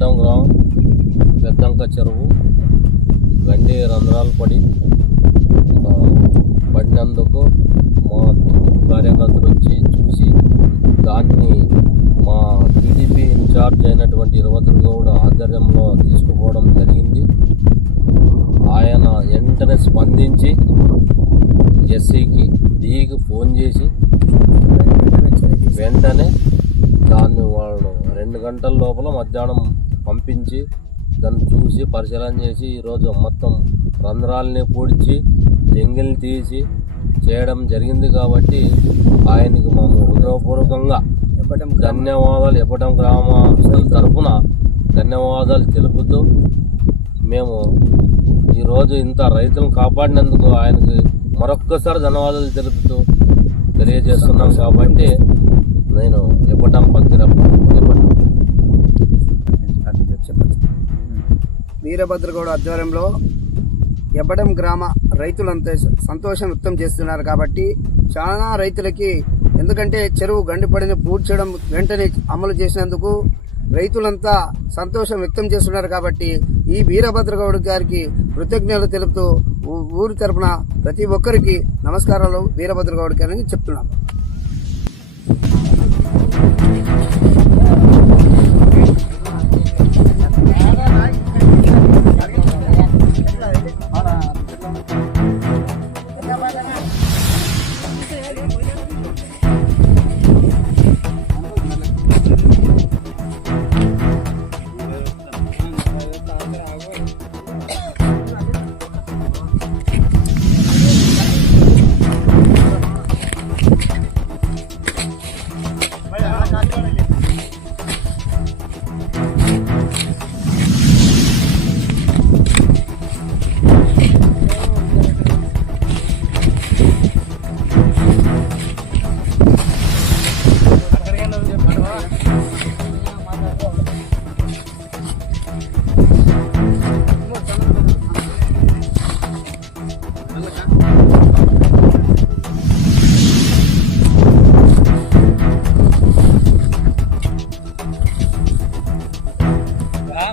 ఎప్పటం గ్రామం పెద్దంక చెరువు గండి రంధ్రాలు పడినందుకు మా కార్యకర్తలు వచ్చి చూసి దాన్ని మా టీడీపీ ఇన్ఛార్జ్ అయినటువంటి వీరభద్ర గౌడ్ ఆధ్వర్యంలో తీసుకుపోవడం జరిగింది. ఆయన వెంటనే స్పందించి ఎస్సీకి డీకి ఫోన్ చేసి వెంటనే దాన్ని వాళ్ళు 2 గంటల లోపల మధ్యాహ్నం పంపించి దాన్ని చూసి పరిశీలన చేసి ఈరోజు మొత్తం రంధ్రాలని పూడ్చి జంగిల్ని తీసి చేయడం జరిగింది. కాబట్టి ఆయనకి మేము హృదయపూర్వకంగా ధన్యవాదాలు ఎప్పటం గ్రామస్తుల తరఫున ధన్యవాదాలు తెలుపుతూ మేము ఈరోజు ఇంత రైతులను కాపాడినందుకు ఆయనకి మరొక్కసారి ధన్యవాదాలు తెలుపుతూ తెలియజేస్తున్నాం. కాబట్టి నేను ఎప్పటం పక్కిరప్ప వీరభద్రగౌడ ఆధ్వర్యంలో ఎబ్బడం గ్రామ రైతులంతా సంతోషం వ్యక్తం చేస్తున్నారు. కాబట్టి చాలా రైతులకి, ఎందుకంటే చెరువు గండిపడిని పూడ్చడం వెంటనే అమలు చేసినందుకు రైతులంతా సంతోషం వ్యక్తం చేస్తున్నారు. కాబట్టి ఈ వీరభద్రగౌడ్ గారికి కృతజ్ఞతలు తెలుపుతూ ఊరి తరపున ప్రతి ఒక్కరికి నమస్కారాలు వీరభద్రగౌడ్ గారిని చెప్తున్నాను.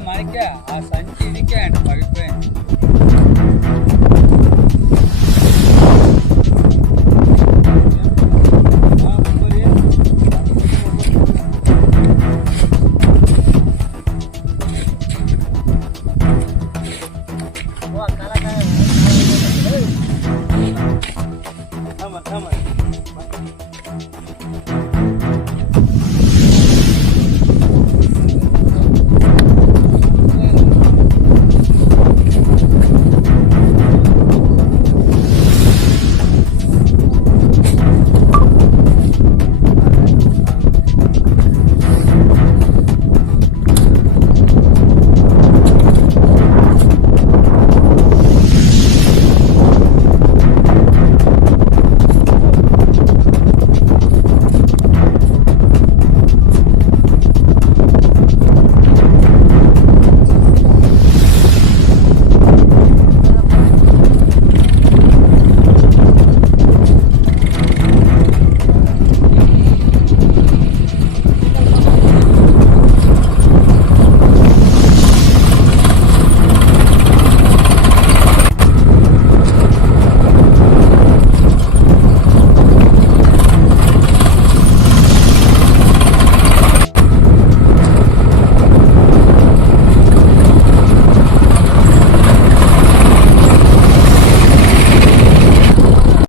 మనకి ఆ సంచి ఇదికే అండి